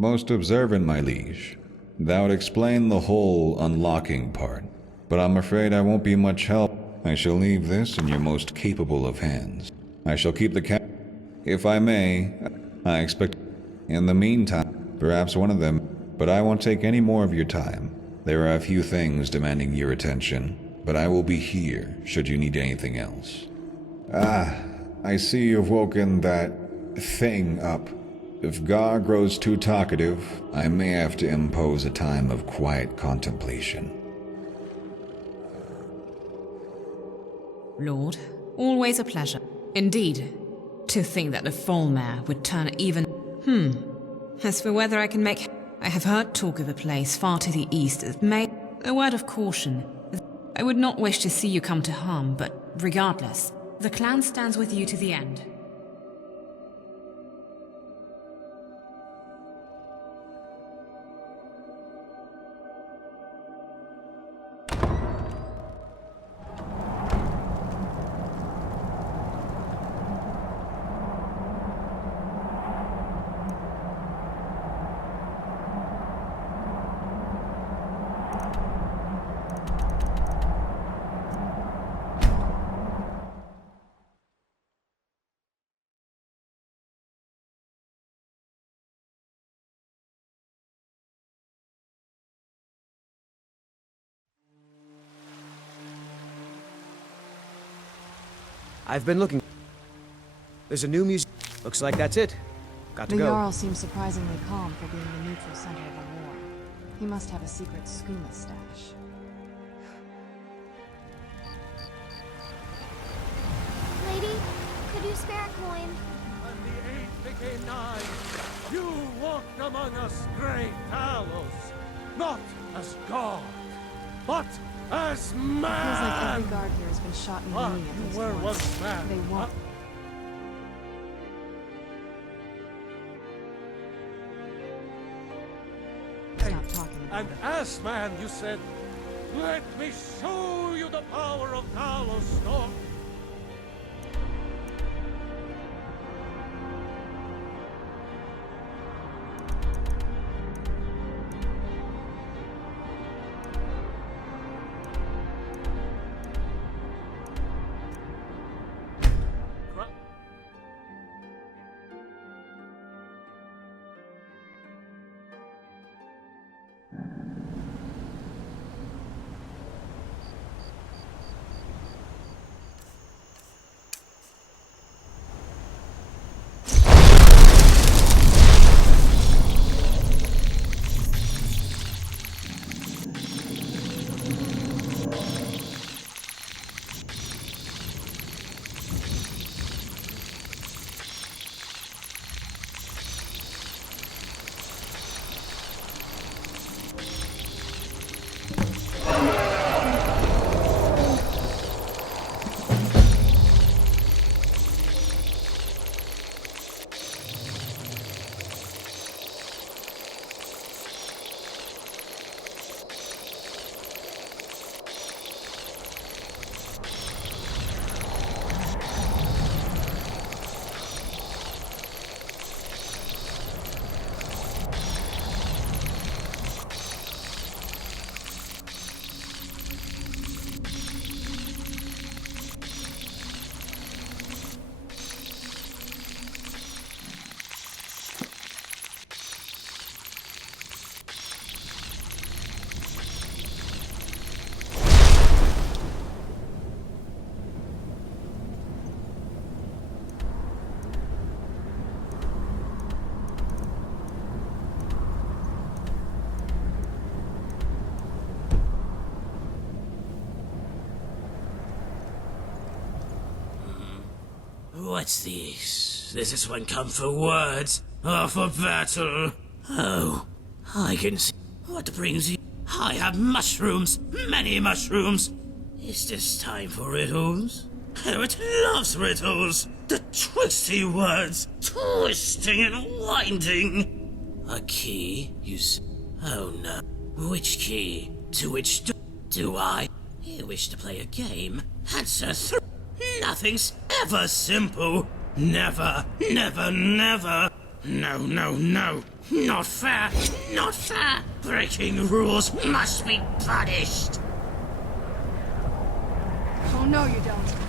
Most observant, my liege. That would explain the whole unlocking part. But I'm afraid I won't be much help. I shall leave this in your most capable of hands. I shall keep the cat. If I may, I expect. In the meantime, perhaps one of them. But I won't take any more of your time. There are a few things demanding your attention, but I will be here should you need anything else. I see you've woken that thing up. If Gar grows too talkative, I may have to impose a time of quiet contemplation. Lord, always a pleasure. Indeed. To think that the Folmare would turn even... As for whether I can make... I have heard talk of a place far to the east that may... A word of caution. I would not wish to see you come to harm, but regardless, the clan stands with you to the end. I've been looking. There's a new museum. Looks like that's it. Got to The go. Jarl seems surprisingly calm for being the neutral center of a war. He must have a secret skooma stash. Lady, could you spare a coin? When the age became nigh, you walked among us, great Talos, not as God, but as man! It feels like every guard here has been shot in the But knee at you this were point. once man. They won't. Stop talking about And it. as man, you said, let me show you the power of Talos Storm. What's this? This is one come for words or for battle? Oh, I can see. What brings you? I have mushrooms, many mushrooms. Is this time for riddles? Oh, it loves riddles. The twisty words, twisting and winding. A key, you say? Oh no. Which key? To which do I? You wish to play a game? Answer 3. Nothing's ever simple. Never, never, never. No, no, no! Not fair! Not fair! Breaking rules must be punished! Oh no, you don't.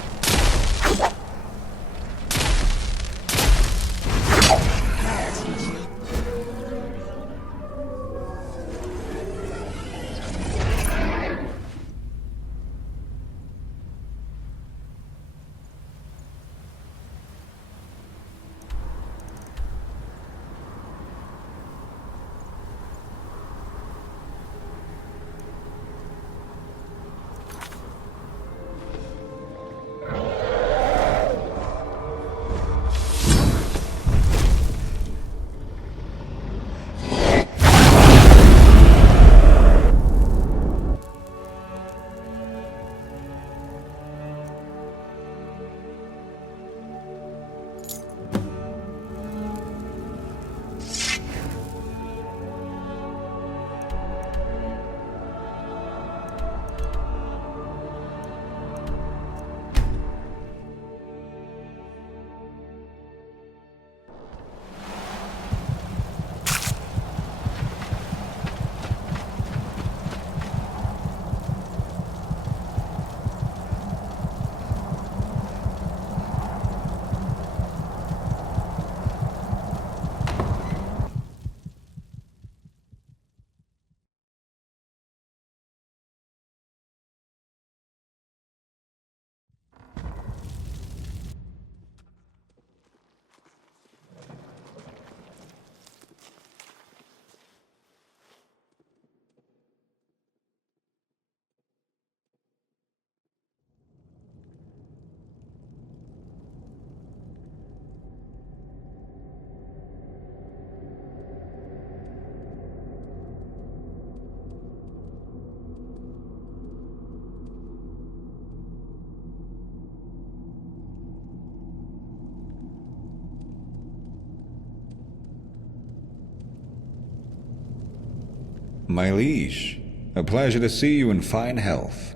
My liege, a pleasure to see you in fine health.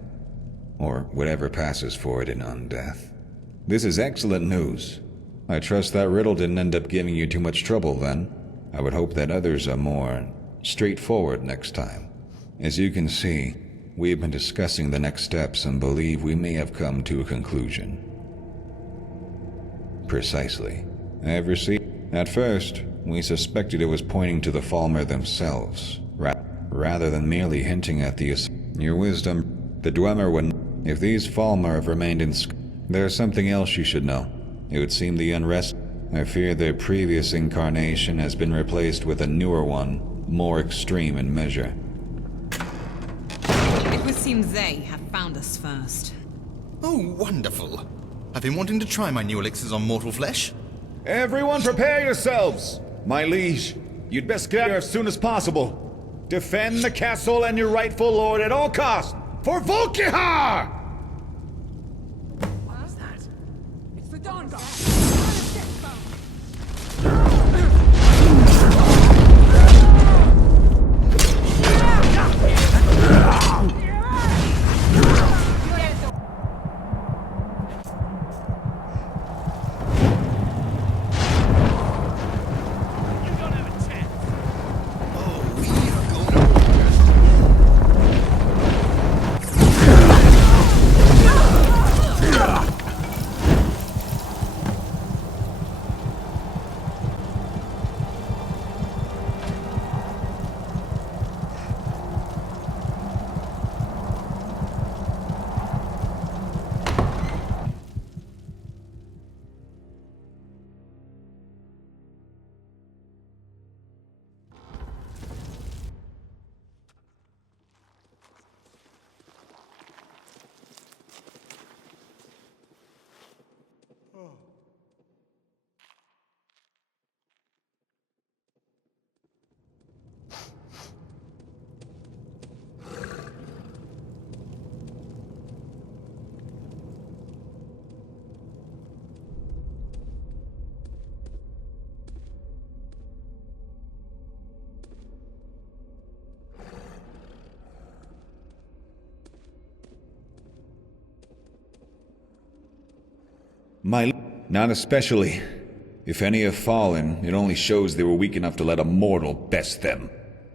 Or whatever passes for it in undeath. This is excellent news. I trust that Riddle didn't end up giving you too much trouble then. I would hope that others are more straightforward next time. As you can see, we have been discussing the next steps and believe we may have come to a conclusion. Precisely. I have received... At first, we suspected it was pointing to the Falmer themselves, rather than merely hinting at the... Your wisdom, the Dwemer would... If these Falmer have remained in... There's something else you should know. It would seem the unrest... I fear their previous incarnation has been replaced with a newer one, more extreme in measure. It would seem they have found us first. Oh, wonderful. I've been wanting to try my new elixirs on mortal flesh. Everyone prepare yourselves! My liege, you'd best get here as soon as possible. Defend the castle and your rightful lord at all costs! For Volkihar! What's that? It's the Dawn God! Not especially. If any have fallen, it only shows they were weak enough to let a mortal best them.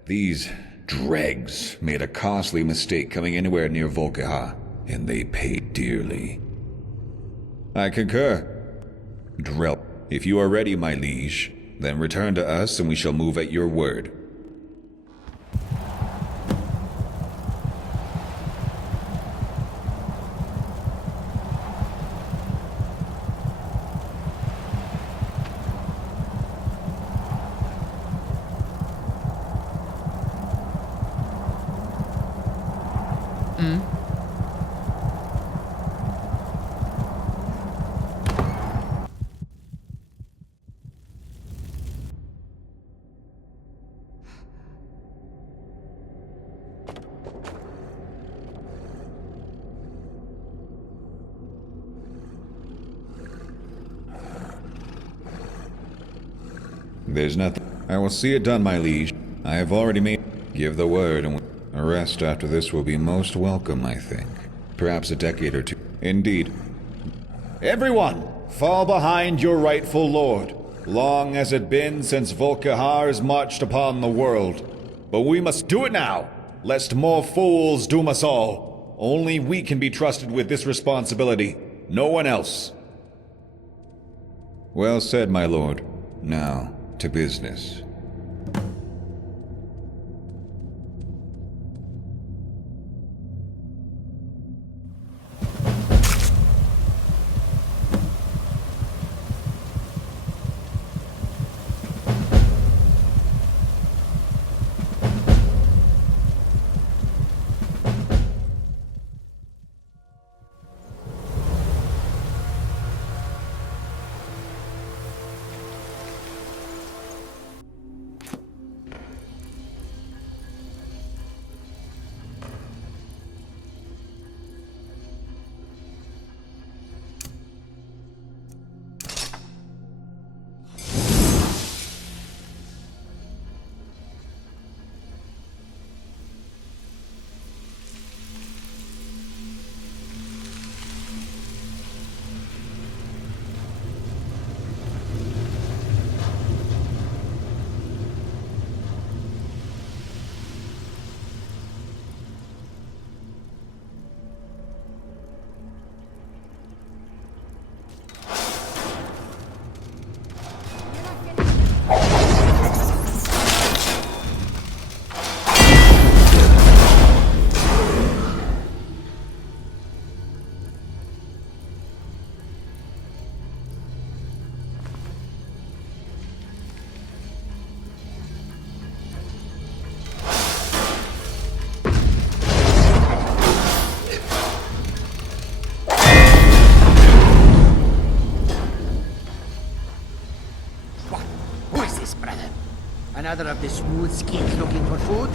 These dregs made a costly mistake coming anywhere near Volkihar, and they paid dearly. I concur. Drell, if you are ready, my liege, then return to us and we shall move at your word. There's nothing. I will see it done, my liege. I have already made... Give the word, and a rest after this will be most welcome, I think. Perhaps a decade or two. Indeed. Everyone, fall behind your rightful lord. Long has it been since Volkihar has marched upon the world. But we must do it now, lest more fools doom us all. Only we can be trusted with this responsibility. No one else. Well said, my lord. Now, to business. Another of the smooth skins looking for food?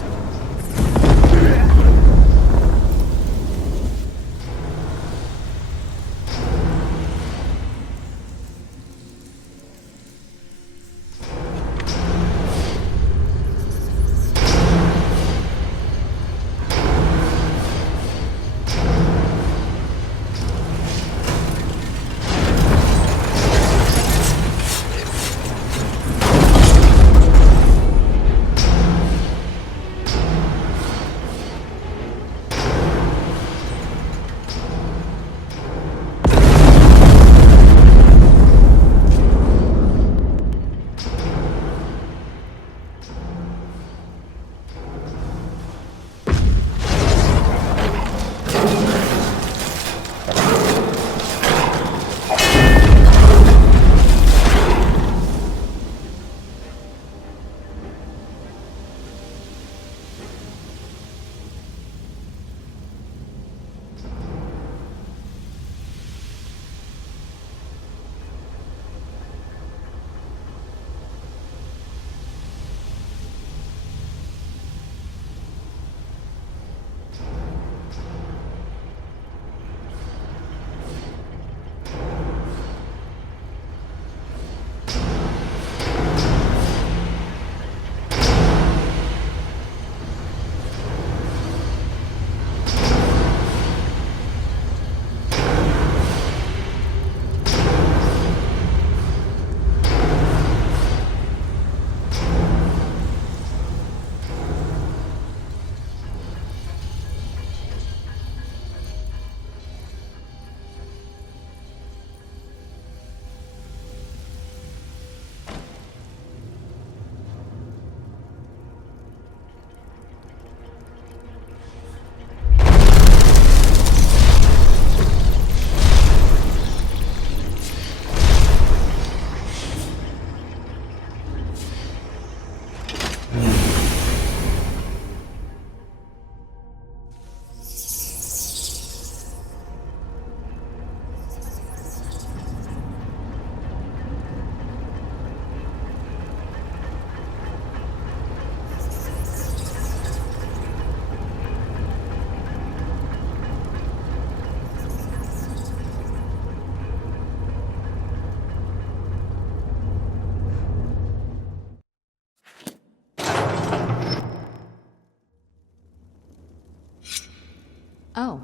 Oh.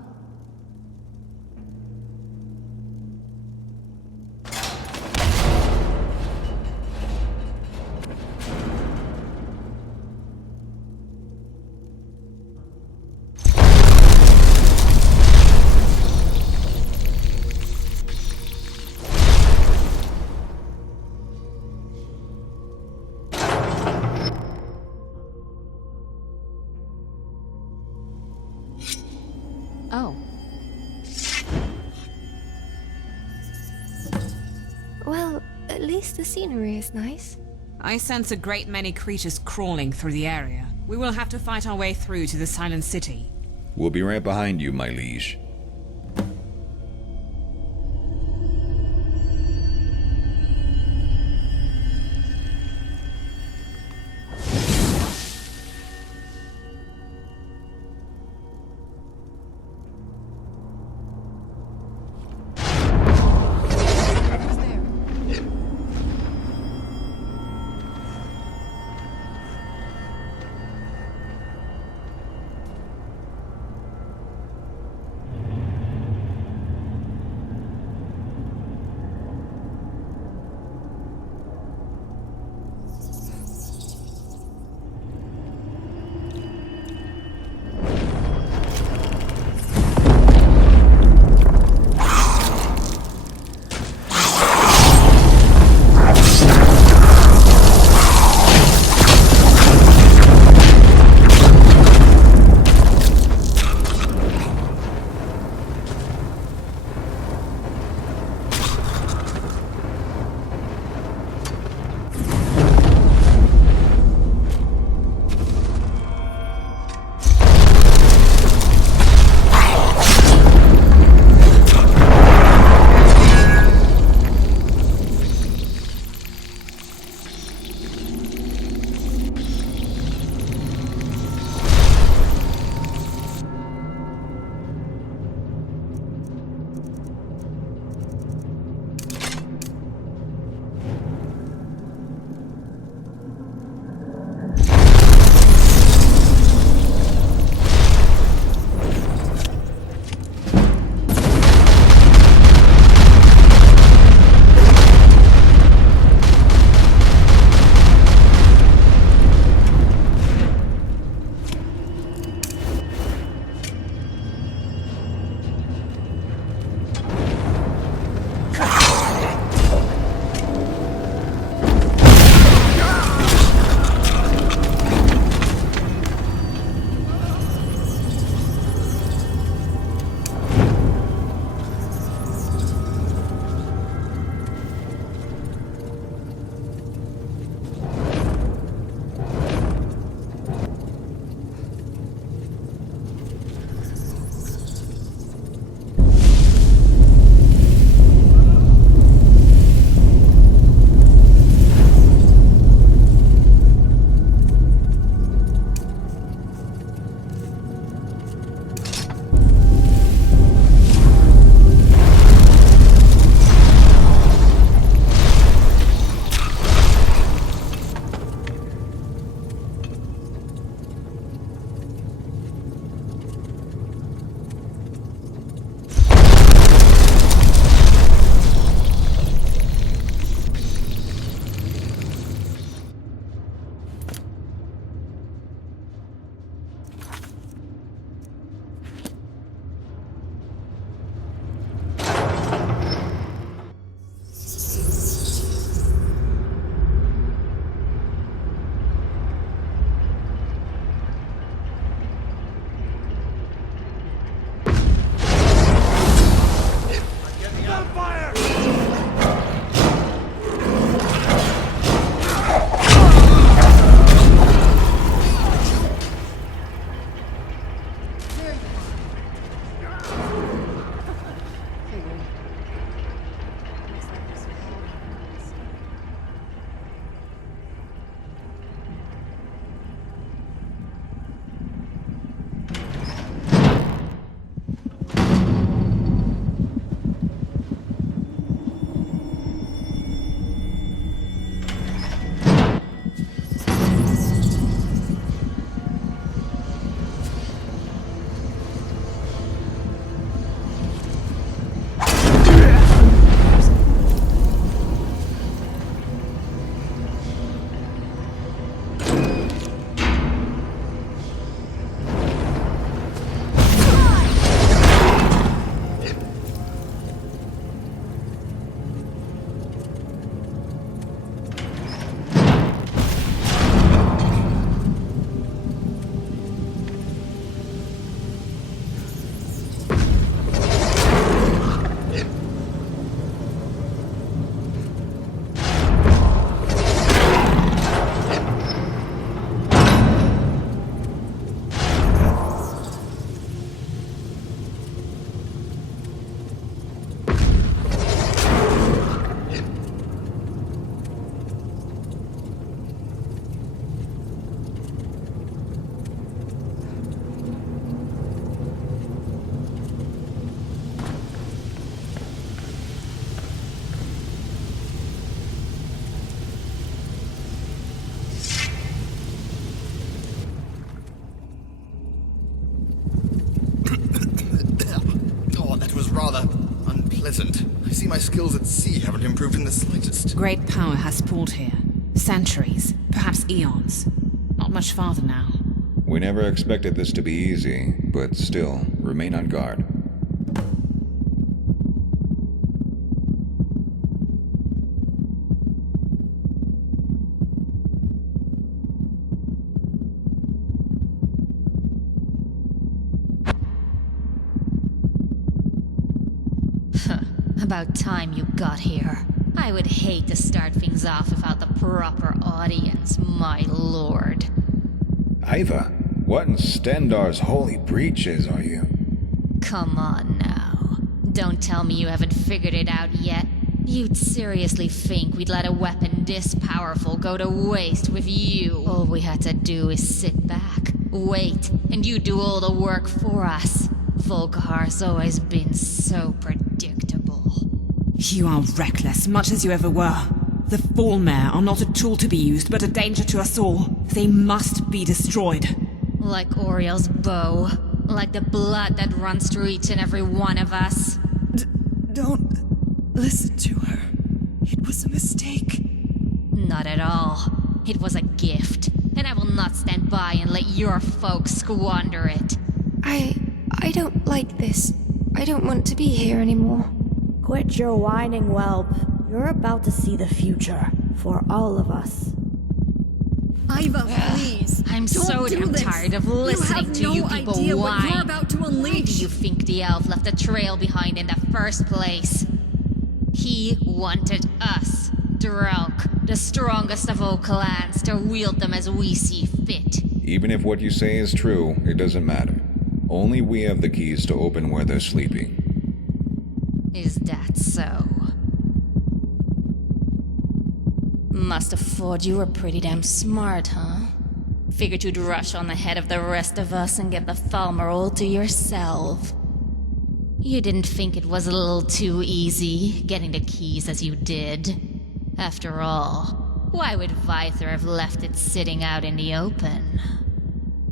Oh. Well, at least the scenery is nice. I sense a great many creatures crawling through the area. We will have to fight our way through to the Silent City. We'll be right behind you, my liege. Who's there? skills at sea haven't improved in the slightest. Great power has pulled here. Centuries, perhaps eons. Not much farther now. We never expected this to be easy, but still, remain on guard. About time you got here. I would hate to start things off without the proper audience, my lord. Iva, what in Stendar's holy breeches are you? Come on now. Don't tell me you haven't figured it out yet. You'd seriously think we'd let a weapon this powerful go to waste with you? All we had to do is sit back, wait, and you do all the work for us. Volkihar's always been so predictable. You are reckless, much as you ever were. The Fallmare are not a tool to be used, but a danger to us all. They must be destroyed. Like Oriel's bow. Like the blood that runs through each and every one of us. Don't listen to her. It was a mistake. Not at all. It was a gift, and I will not stand by and let your folks squander it. I don't like this. I don't want to be here anymore. Quit your whining, whelp. You're about to see the future for all of us. Iva, please. I'm so damn tired of listening to you people idea whine. what you're about to unleash. Why do you think the elf left a trail behind in the first place? He wanted us, Drelk, the strongest of all clans, to wield them as we see fit. Even if what you say is true, it doesn't matter. Only we have the keys to open where they're sleeping. Is that so? Must have thought you were pretty damn smart, huh? Figured you'd rush on ahead of the rest of us and get the Falmer all to yourself. You didn't think it was a little too easy, getting the keys as you did. After all, why would Vyther have left it sitting out in the open?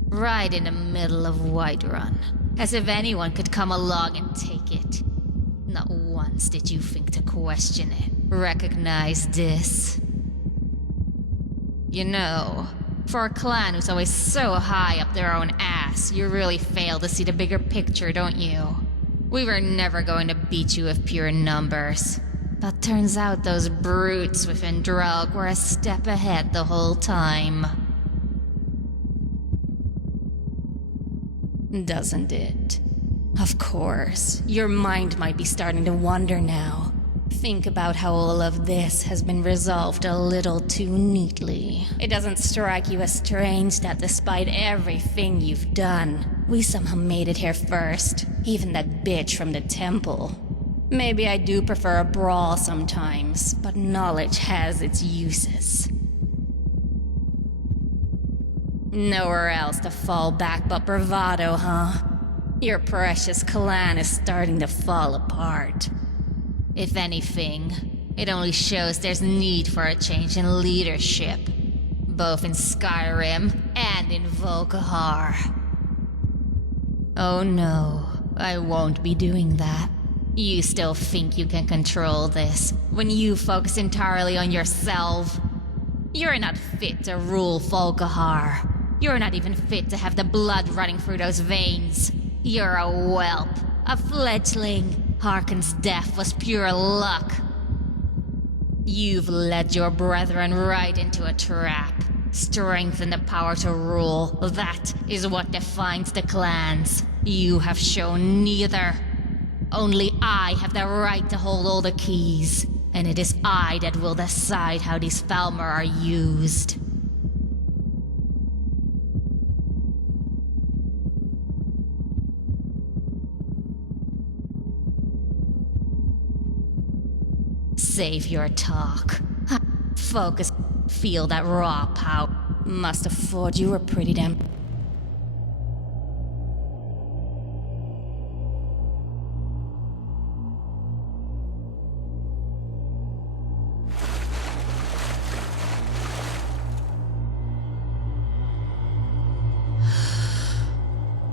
Right in the middle of Whiterun, as if anyone could come along and take it. Not once did you think to question it. Recognize this. You know, for a clan who's always so high up their own ass, you really fail to see the bigger picture, don't you? We were never going to beat you with pure numbers. But turns out those brutes within Drelk were a step ahead the whole time. Doesn't it? Of course, your mind might be starting to wander now. Think about how all of this has been resolved a little too neatly. It doesn't strike you as strange that despite everything you've done, we somehow made it here first. Even that bitch from the temple. Maybe I do prefer a brawl sometimes, but knowledge has its uses. Nowhere else to fall back but bravado, huh? Your precious clan is starting to fall apart. If anything, it only shows there's need for a change in leadership, both in Skyrim and in Volkihar. Oh no, I won't be doing that. You still think you can control this, when you focus entirely on yourself? You're not fit to rule Volkihar. You're not even fit to have the blood running through those veins. You're a whelp, a fledgling. Harkon's death was pure luck. You've led your brethren right into a trap. Strength and the power to rule, that is what defines the clans. You have shown neither. Only I have the right to hold all the keys, and it is I that will decide how these Falmer are used. Save your talk. Focus. Feel that raw power. Must have thought you were pretty damn...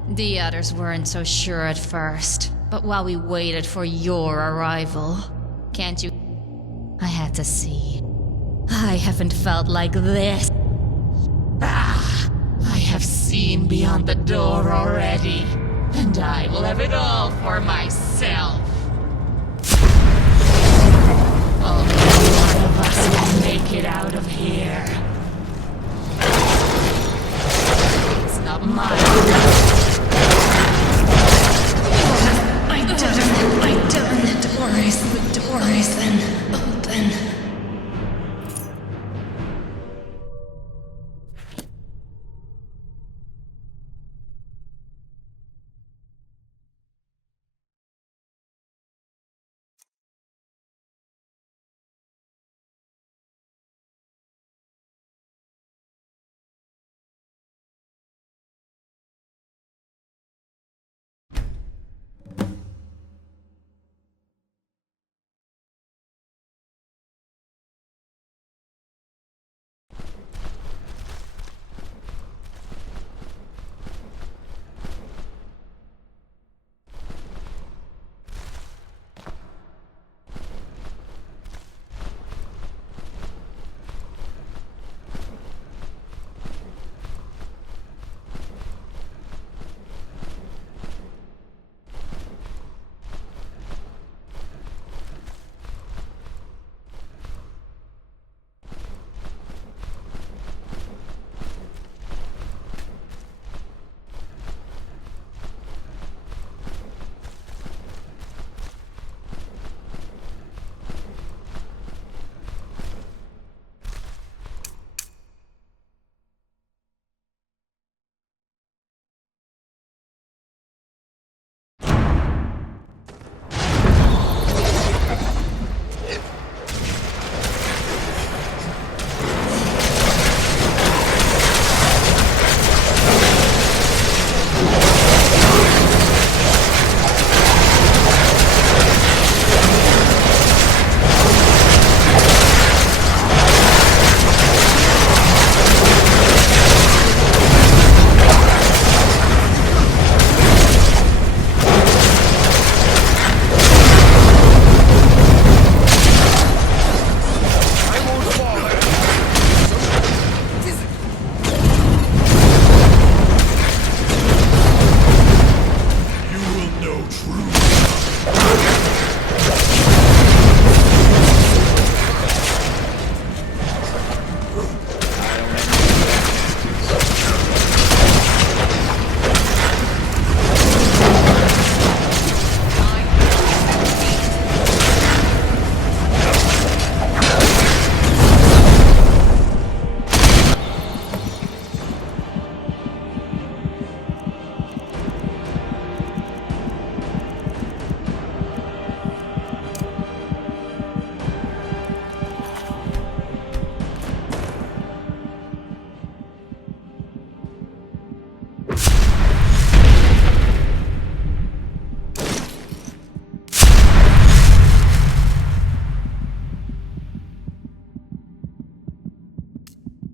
The others weren't so sure at first, but while we waited for your arrival, Can't you? I had to see. I haven't felt like this. I have seen beyond the door already, and I will have it all for myself. Only one of us will make it out of here. It's not mine. I done. The door is then open.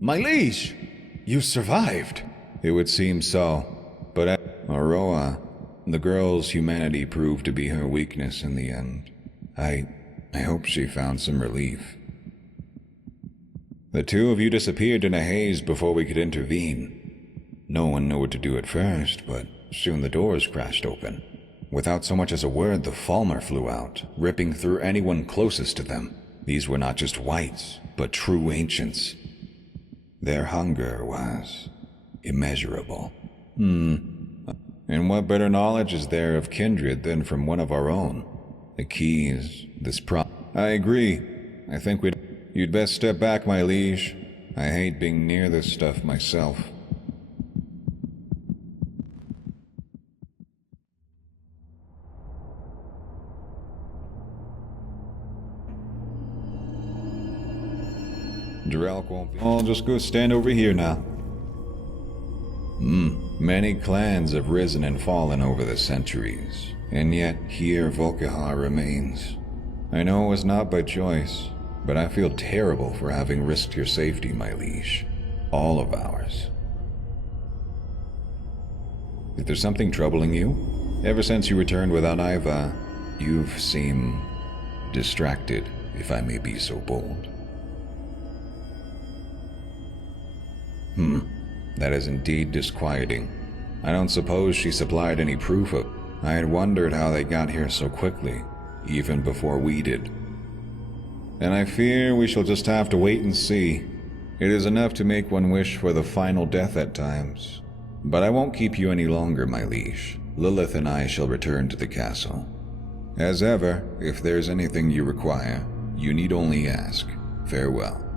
My liege! You survived. It would seem so, but Aroa, the girl's humanity proved to be her weakness in the end. I hope she found some relief. The two of you disappeared in a haze before we could intervene. No one knew what to do at first, but soon the doors crashed open. Without so much as a word, the Falmer flew out, ripping through anyone closest to them. These were not just wights, but true ancients. Their hunger was immeasurable. And what better knowledge is there of kindred than from one of our own? The key is this I agree. I think you'd best step back, my liege. I hate being near this stuff myself. Drelk won't be. I'll just go stand over here now. Many clans have risen and fallen over the centuries, and yet here Volkihar remains. I know it was not by choice, but I feel terrible for having risked your safety, my liege. All of ours. Is there something troubling you? Ever since you returned with Iva, you've seemed Distracted, if I may be so bold. That is indeed disquieting. I don't suppose she supplied any proof of... I had wondered how they got here so quickly, even before we did. And I fear we shall just have to wait and see. It is enough to make one wish for the final death at times. But I won't keep you any longer, my liege. Lilith and I shall return to the castle. As ever, if there's anything you require, you need only ask. Farewell.